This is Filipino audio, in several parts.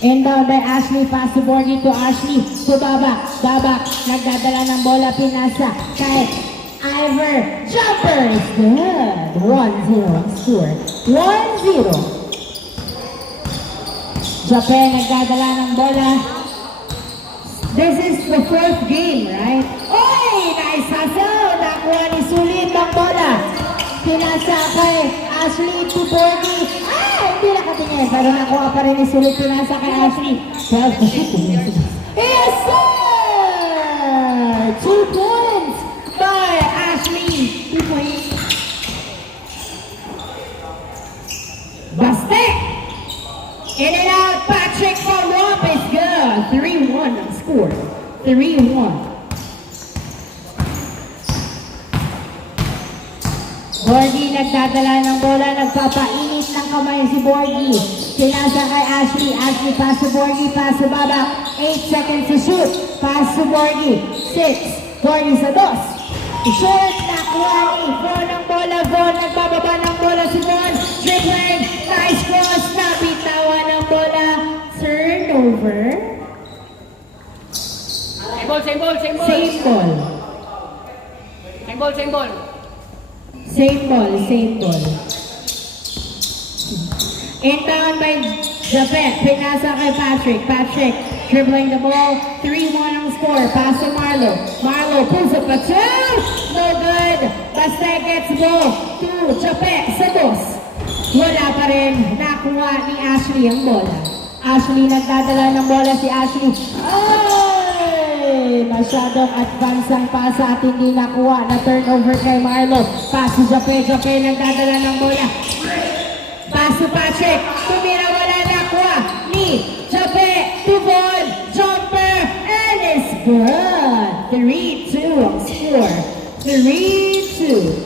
Inbound by Ashley, pass to Borgie to Ashley, to Baba, Baba, nagdadala ng bola, pinasa, kay Ivor, jumper is good, 1-0 score, 1-0. Japan, nagdadala ng bola. This is the fourth game, right? Oy, nice hustle, nakuha ni Sulit ng bola. Pinasa kay Ashley to Borgie. Hindi nakatingin, pero nakuha pa rin ni Sulit. Pinasa kay Ashley. 12 to 15. Yes, sir! 2 points by Ashley. 2 points. Baste! In and out, Patrick from Romp is good. 3-1 ang score. 3-1. Borgie nagdadala ng bola, nagpapainit ng kamay si Borgie. Pinasa kay Ashley, Ashley pass to Borgie, pass to Baba. 8 seconds to shoot, pass to Borgie. 6, Borgie sa 2. Short, nakuha ni Von ng bola, Von nagbababa ng bola si Von. Dribbling, nice cross, nabitawan ng bola. Turnover. Same ball, same ball, same ball. Same ball. Same ball, same ball. Same ball, same ball. Inbound by Japet. Pinasa kay Patrick. Patrick dribbling the ball. 3-1 ang score. Pass to Marlo. Marlo pulls up a 2. No good. Basta gets ball to Japet sa 2. Wala pa rin. Nakuha ni Ashley ang bola. Ashley nagdadala ng bola si Ashley. Masyadong advance ang pasa at hindi nakuha na turnover kay Marlo. Pass to Jape, Jape nagdadala ng bola. Pass to Patrick, tumira wala nakuha ni Jape to Von, jumper, and it's good. 3-2 ang score. 3-2.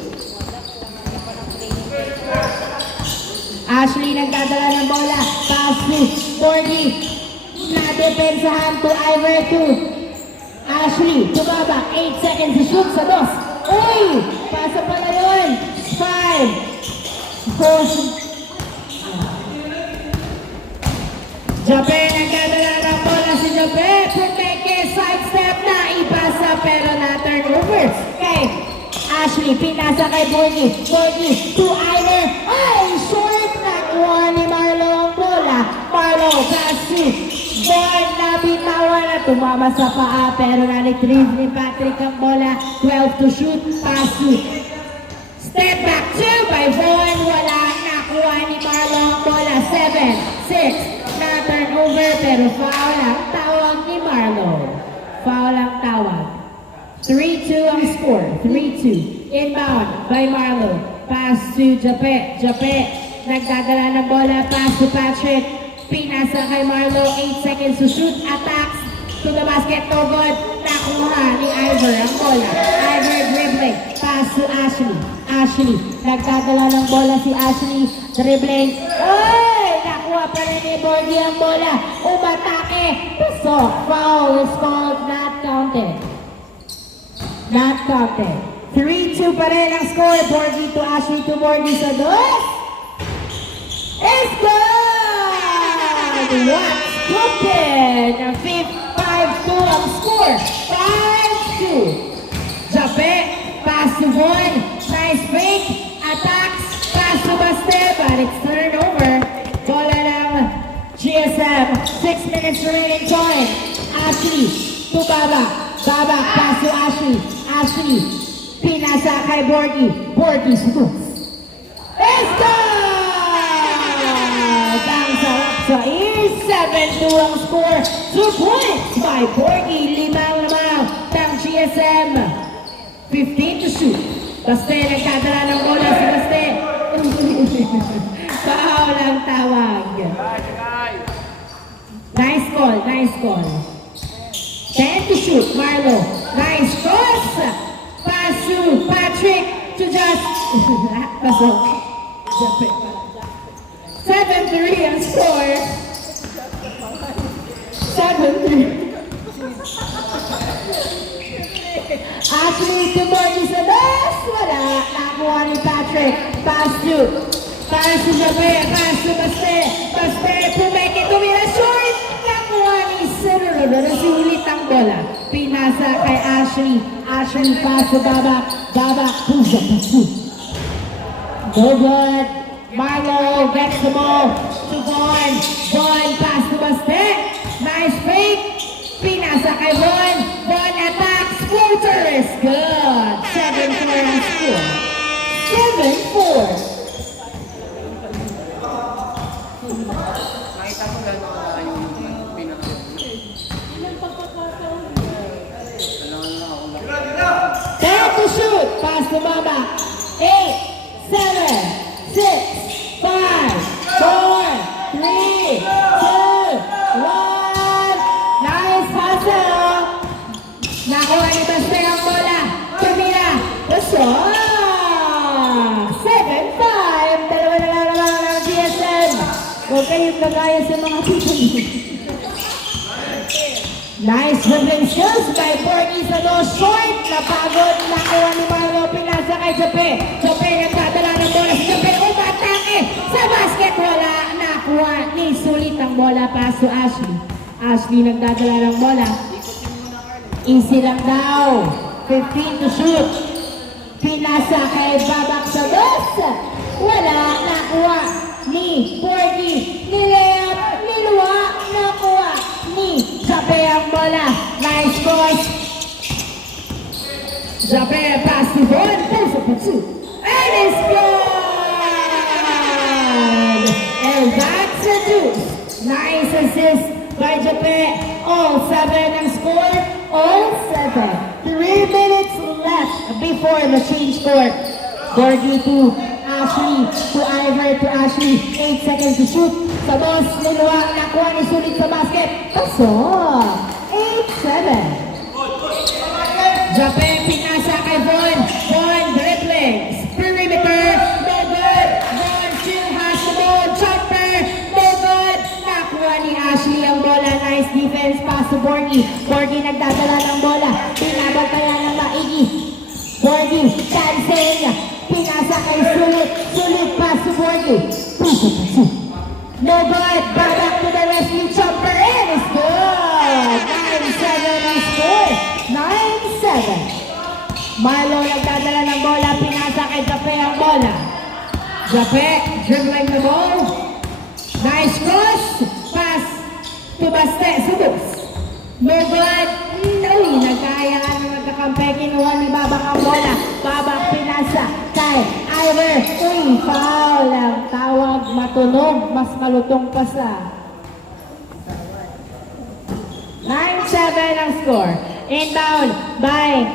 Ashley nagdadala ng bola. Pass to Borgie. Nadepensahan to Ivor to Ashley, tumaba, 8 seconds to shoot sa 2. Uy! Pasa pala yun. 5, 4. Jape, nagdadala ng bola si Jape. Proteke, sidestep na ipasa pero na-turnover. Kay Ashley, pinasa kay Borgie. Borgie to Ivor. Ay! Short! Nakuha ni Marlo ang bola. Marlo, pass to Von, nabitawan na tumama sa paa pero na-retrieve ni Patrick ang bola. 12 to shoot, pass to step back 2 by Von. Wala, nakuha ni Marlo ang bola. 7, 6, na-turnover pero foul ang tawag ni Marlo. Foul ang tawag. 3-2 ang score. 3-2. Inbound by Marlo. Pass to Jape. Jape, nagdadala ng bola. Pass to Patrick. Pinasa kay Marlo, 8 seconds to shoot, attacks to the basket, no good. Nakuha ni Ivor ang bola. Ivor dribbling, pass to Ashley. Ashley, nagdadala ng bola si Ashley, dribbling. Oy! Nakuha pa rin ni Borgie ang bola. Umatake, pasok, foul is called, not counted. Not counted. 3-2 pa rin ang score. Borgie to Ashley to Borgie sa 2. It's good! What's cooking? 5-2 ang score. 5-2. Jape, pass to Von. Nice fake. Attacks. Pass to Baste, but it's turnover. Bola ng GSM. 6 minutes remaining time. Ashley to Baba. Baba, pass to Ashley. Ashley, pinasa kay Borgie. Borgie, it's good! Ang sarap sa ears. 7-2 ang score. 2 points by Borgie. Limang-lamang ng GSM. 15 to shoot. Baste, nagkadala ng bola si Baste. Foul ang tawag. Nice call, nice call. 10 to shoot, Marlo. Nice cross. Pass to Patrick to just... Pasok. 7-3 ang score. 7-3. Ashley to Borgie sa 2. Wala. Nakuha ni Patrick. Pass to Jape. Pass to Baste. Baste to make it. Tumira short. Ashley. Ashley pass to Babak. Babak pulls up the two. Go good. Marlo gets the ball to Von. Von pass to Baste. Nice fake. Pinasa kay Von. Von attacks. Floater is good. 7-4 ang score. 7-4. Nakita mo gano'n yung pinaka. Time to shoot. Pass to Baba. 8, 7, 6, 5, 4, 3, 2, 1. Nice hustle. Nakuha ni Baste ang bola. Camila. Pasok. 7-5. Dalawa na lang naman ang GSM. Huwag kayong nagaya sa mga people. Nice dribbling skills by Porgy sa no short. Napagod. Nakuha ni Marlo. Pinasa kay Jape. Jape nagdadala ng bola. Si Jape umatake. Sa basket wala. Nakuha ni Sulit ang bola. Pass to Ashley. Ashley nagdadala ng bola. Easy lang daw. 15 to shoot. Pinasa kay Babak sa bus. Wala. Nakuha ni Porgy. Nilayap. Niluwa. Nakuha ni Jape ang bola. Nice cross. Jape pass to Von. Pulls up a two. And it's good. And that's a deuce. Nice assist by Jape. All 7 ang score. All 7. 3 minutes left before the change court. Borgie to Ashley. To Ivor to Ashley. 8 seconds to shoot. Sa boss, Liluwa, nakuha ni Sulit sa basket. Pasok! 8-7. Jape, pinasa kay Von. Von, dribblings. Perimeter, no good. Von still has the ball. Jumper, no good. Nakuha ni Ashley ang bola. Nice defense pass to Borgie. Borgie nagdadala ng bola. Binabantayan ng maigi. Borgie, dancing. Pinasa kay Sulit. Sulit pass to Borgie. Puso. No good. Back to the rescue. Jumper in. It's good. 9-7 ang score. 9-7. Marlo nagdadala ng bola. Pinasa kay Jape ang bola. Jape dribbling the ball. Nice cross. Pass to Baste. Subos. No good. Nagkayaan ng nagkakampe. Kinuha ni Babak ang bola. Babak pinasa kay Ivor. Uy, foul ang tawag. Matunog. Mas malutong pa sa 9-7 ang score. Inbound by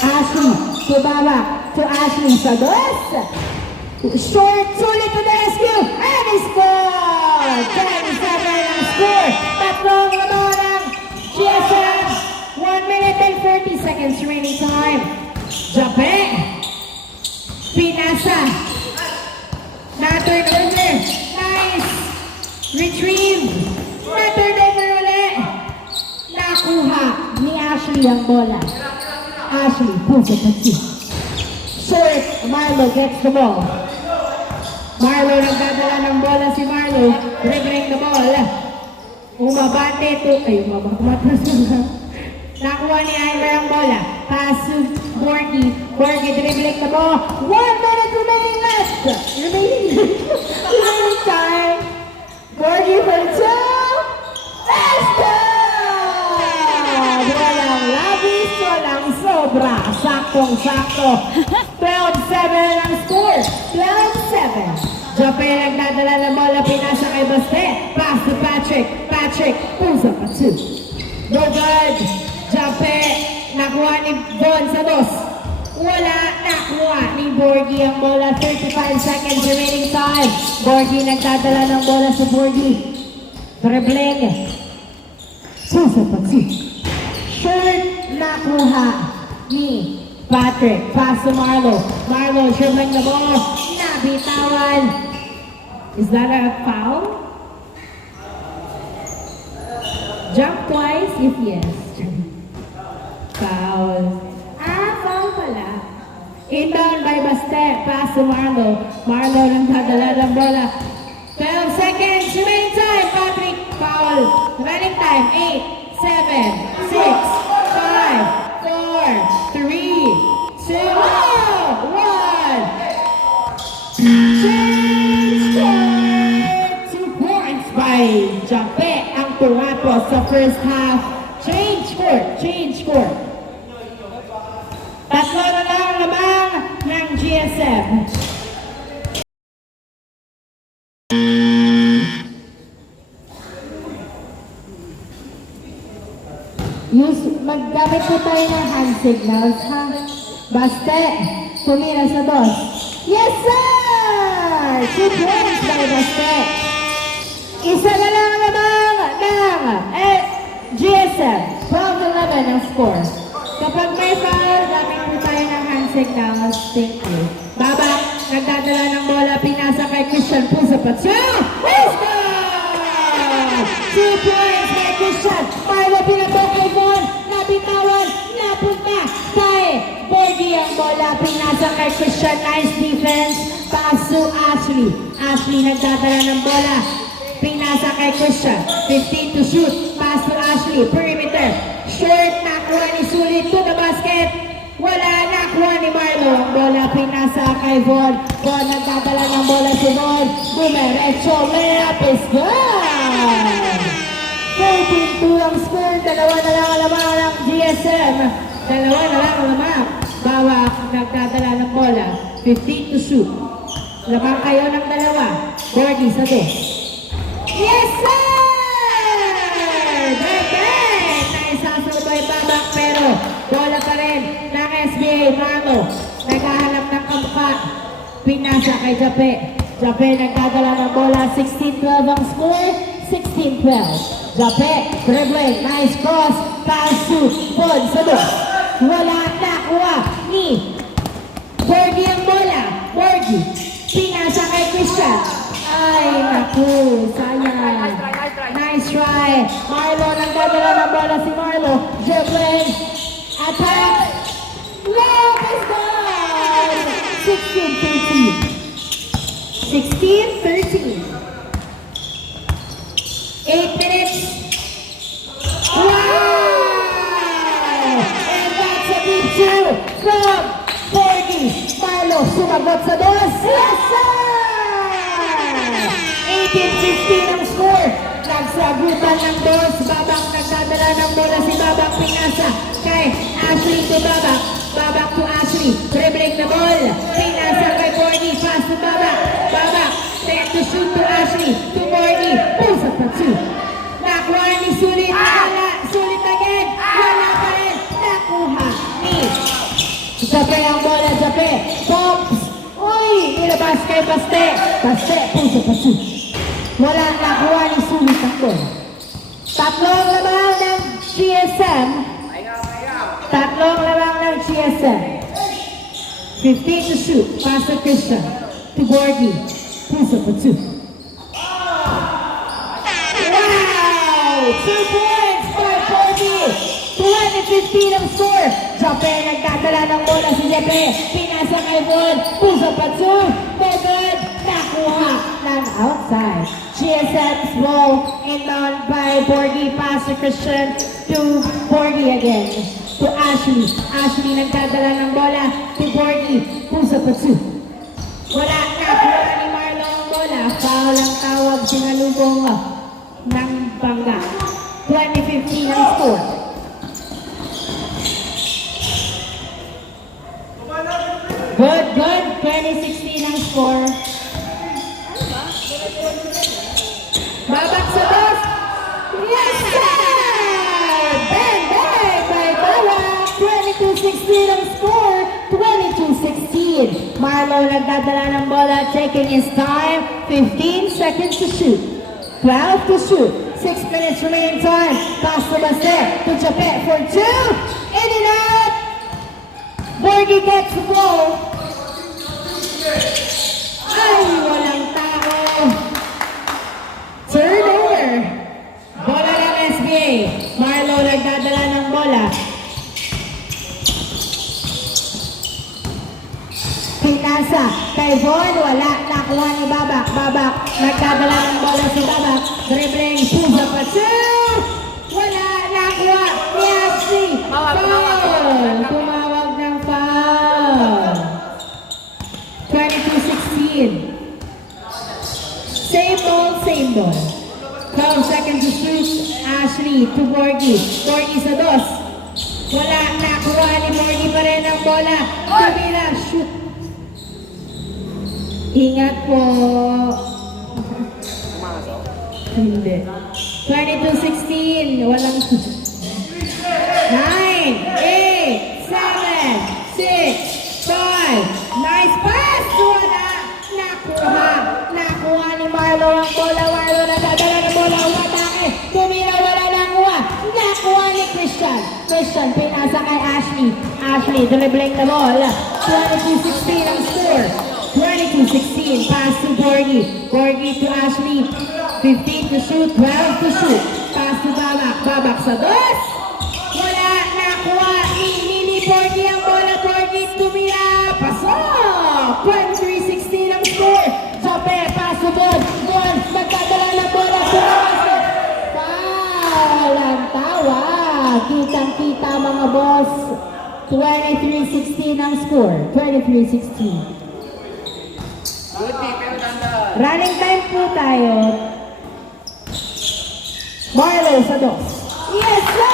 Ashley to Babak to Ashley sa dos. Short, Sulit to the rescue. And he scored! 10-7 ang score. Tatlong naman ang GSM. 1 minute and 30 seconds remaining time. Jape. Pinasa. Na-turn over. Nice. Retrieve. Na-turn over ulit. Nakuha ni Ashley ang bola. Ashley pulls it at two. Short. Marlo gets the ball. Marlo nagdadala ng bola si Marlo. Dribbling the ball. Umabante to. Ay, umatras na. Nakuha ni Ivor ang bola. Pass to Borgie. Borgie dribbling the ball. 1 minute remaining left. Remaining time. Borgie for two. Let's go! Walang labis, walang sobra. Saktong-sakto. 12-7 ang score. 12-7. Jape nagdadala ng bola. Pinasa kay Baste. Pass to Patrick. Patrick pulls up a two. No good. Jape, nakuha ni Von sa dos. Wala, nakuha ni Borgie ang bola. 35 seconds remaining time. Borgie nagdadala ng bola sa Borgie. Dribbling. Puso pa si. Short, nakuha ni Patrick. Pass to Marlo. Marlo dribbling the ball. Nabitawan. Is that a foul? Jump twice if yes. Foul. Foul pala. Inbound by Baste. Pass to Marlo. Marlo nagdadala ng bola. 12 seconds. Remaining time. Patrick. Foul. Running time. 8, 7, 6, 5, 4, 3, 2, 1. Change score! 2 points by Jape ang tumapo sa first half. Change score. Tatlo na lang lamang ng GSM. Maggamit po tayo ng hand signals, ha? Baste, tumira sa dos. Yes, sir! 2 points by Baste. Isa na lang lamang ng GSM. 12-11 ang score. Kapag may foul, gamit po tayo ng hand signals. Thank you. Baba, nagdadala ng bola, pinasa kay Christian Pusa Patsu. Let's go! 2 points kay Christian. Marlo pinabok kay Von. Nabitawan, napunta kay Borgie ang bola. Pinasa kay Christian. Nice defense. Pass to Ashley. Ashley nagdadala ng bola. Pinasa kay Christian. 15 to shoot. Pass to Ashley. Perimeter. Short. Nakuha ni Sulit to the basket. Wala. Nakuha ni Marlo. Ang bola pinasa kay Von. Von nagdadala ng bola si Von. Dumerecho. Layup is good. 14-2 ang score. Dalawa na lang lamang ng GSM. Dalawa na lang lamang. Bawak nagdadala ng bola. 15 to shoot. Lamang kayo ng dalawa. Borgie sa dos. Yes, sir! Bang! Naisasabay babak pero bola pa rin ng SBA. Marlo naghahanap ng kampa. Pinasa kay Jape. Jape nagdadala ng bola. 16-12 ang score. 16-12. Jape, dribbling, nice cross, pass to Von sa dos. Wala nakuha ni Borgie ang bola. Borgie, pinasa kay Christian. Ay, naku, sayang. Nice try. Marlo, nagdadala ng bola si Marlo. Dribbling, attack. Look, is gone. 16-13. 16-13. 8 minutes. Wow! And that's a deep two from Borgie. Marlo sumagot sa dos. Yes, sir! 18-15 ang score. Nagsagutan ng dos. Babak nagdadala ng bola si Babak. Pinasa kay Ashley to Babak. Babak to Ashley. Dribbling the ball. Pinasa kay Borgie. Pass to Babak. Babak. Set to shoot to Ashley. To Borgie. Pusa pa two. Nakuha ni Sulit. Wala. Sulit again. Wala pa rin. Nakuha ni Jape ang bola. Jape. Pops. Uy! Nilabas kay Baste. Baste. Pusa pa two. Wala. Nakuha ni Sulit ang bola. Tatlong lamang ng GSM. Tatlong lamang ng GSM. 15 to shoot. Pass to Christian. To Borgie. Pusa pa two. Wow! 2 points for Borgie. 20-15 ang score. Jape nagdadala ng bola si Jape. Pinasa kay Von. Pusa pa two. Bogod. Nakuha ng outside. GSM's ball inbound by Borgie. Pass to Christian. To Borgie again. To Ashley. Ashley nagdadala ng bola. To Borgie. Pusa pa two. Wala. Nakuha ni Marlo ang bola. Foul ang tawag. Sinalubong ng bangga. 20-15 ang score. Good. 20-16 ang score. Babak sa dos. Yes, sir! Bang, bang! By Babak. 22-16 ang score. 22-16. Marlo nagdadala ng bola. Taking his time. 15 seconds to shoot. 12 to shoot. 6 minutes remaining time. Pass to Baste. To Jape for 2. In and out. Borgie gets the ball. Ay, walang tao. Turnover. Bola ng SBA. Marlo nagdadala ng bola. Pinasa kay Von. Wala. Nakuha ni Babak. Babak. Nagdadala ng bola si Babak. Dribbling. Pusa pa two. Wala. Nakuha ball, same ball. 12 seconds to shoot. Ashley to Borgie. Borgie sa dos. Wala, nakuha ni Borgie pa rin ang bola. Tumira, shoot. Ingat po. Hindi. 22-16. Walang 9, 8, 7, 6, 5. Nice pass! Wala! Nakuha! Nakuha ni Marlo ang bola. Marlo nagdadala ng bola. Umatake. Tumira, wala nakuha. Nakuha ni Christian. Christian, pinasa kay Ashley. Ashley, dribbling the ball. 22-16 ang score. 22-16. Pass to Borgie. Borgie to Ashley. 15 to shoot. 12 to shoot. Pass to Babak. Babak sa dos. Wala. Nakuha. Ni Borgie ang bola. Borgie tumira. Pasok. 23-16 ang score. Jope. Pass to Bon. Bon. Magkadala ng bola. Pumasok. Foul. Ang tawa. Kitang-kita mga boss. 23-16 ang score. 23-16. Good team, pero tanda. Running time po tayo. Marlo sa dos. Yes, sir!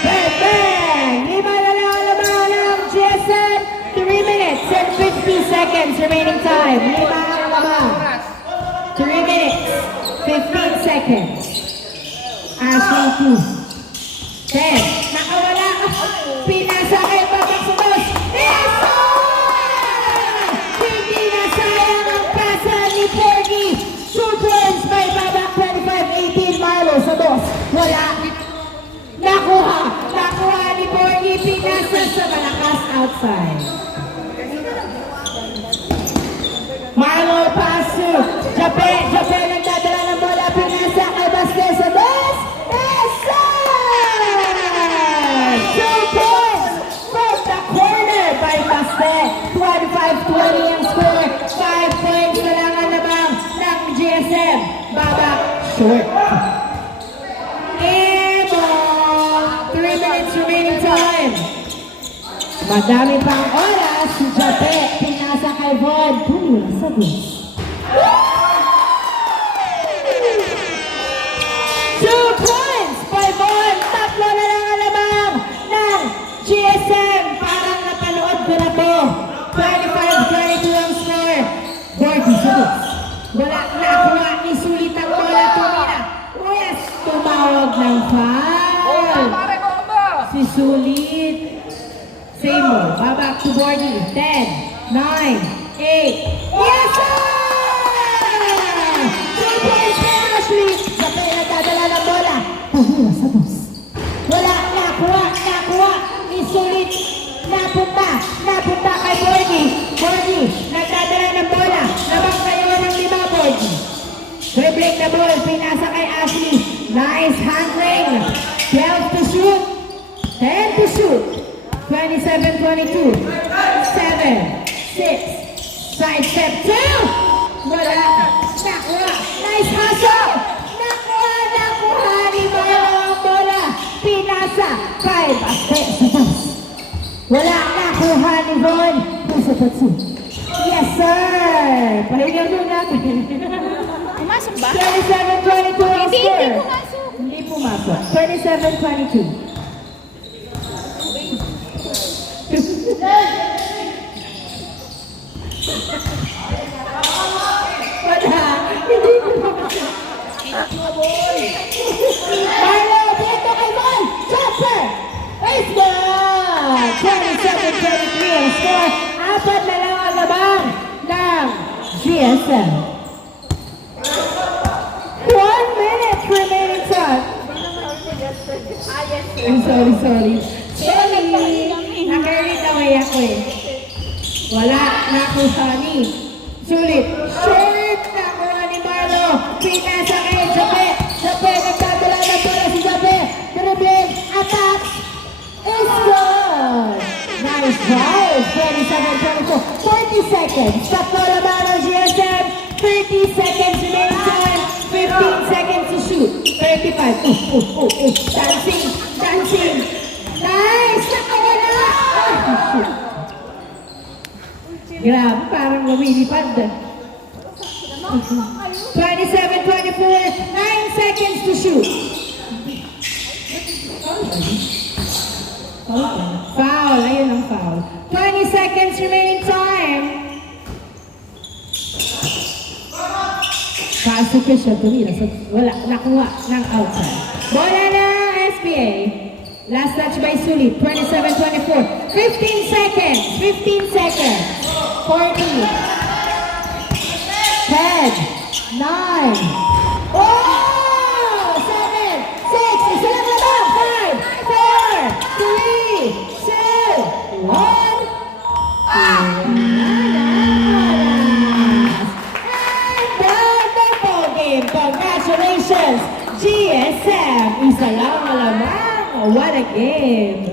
Bang, bang! Lima na lang ang laban ng GSN. 3 minutes and 50 seconds remaining time. Lima ang laban. 3 minutes, 15 seconds. Ashley 2. 10. Nakawala. Pinasa kay Babak sa dos. Yes, sir! Hindi na sayang ang pasa ni Borgie. 2 points by Babak. 25-18. Marlo sa dos. Wala. Nakuha. Nakuha ni Borgie. Pinasa sa malakas outside. Marlo pass to Jape. Jape nagdadala ng bola. Pinasa kay Vasquez sa dos. Yes, sir! 2 points from the corner by Vasquez. 25-20 ang score. 5 points na lang ang labang ng GSM. Babak short. And 3 minutes remaining time. Madami pang oras. Si Jape, pinasa kay Von. Tumira sa dos. 2 points by Von. Tatlo na lang ang lamang ng GSM. Parang napanood ko na to. 25-22 ang score. Borgie sa dos. Wala nakuha ni Sulit ang bola. Tumira. Yes, tumawag ng foul. Si Sulit. Same ball. Babak to Borgie. 10, 9, 8. Yes, sir! 2 points kay Ashley. Sabay nagdadala ng bola. Tumira sa dos. Wala. Nakuha. Nakuha. Isulit. Napunta kay Borgie. Borgie. Nagdadala ng bola. Nabang kayo ng 5, Borgie. Dribbling the ball. Pinasa kay Ashley. Nice handling. 12 to shoot. 10 to shoot. 27-22. 7, 6. Side step 2. Wala. Nakuha. Nice hustle. Nakuha ni Marlo ang bola. Pinasa kay Vasquez sa dos. Wala. Nakuha ni Von. Pusa Tatsu. Yes, sir. Pahinga doon natin. Pumasok ba? 27-22 ang Hindi score. pumasok. Hindi pumasok. 27-22. Wala. Hindi pumasok. Marlo, dito kay Von. Chopper. It's good. 27-23 ang score. Apat na lang ang labang ng GSM. 1 minute remaining time. I'm sorry. Sorry. Nakarit away ako eh. Wala. Nakuha ni Sulit. Short. Nakuha ni Marlo. Pinasa kay Jape. Jape. Nagdadala ng bola si Jape. Dribbling. Attack. It's good. Nice drive. 27-22. 40 seconds. Tatlo naman ang GSM. 30 seconds remaining time. 15 seconds to shoot. 35. Dancing. Dancing. Nice. Nakawala. Shoot. Grabe, parang lumilipad. 9 seconds to shoot. Foul. Ayun ang foul. 20 seconds remaining time. Pasok siya, tumira. So, wala, nakuha ng outside. Bola na SPA. Last touch by Sulit. 27-24. 15 seconds. 15 seconds. 40. 10. 9. Oh! 7. 6. Isa lang na ba? 5. 4. 3. 2. 1. Congratulations, GSM! Isa lang malamang! What a game!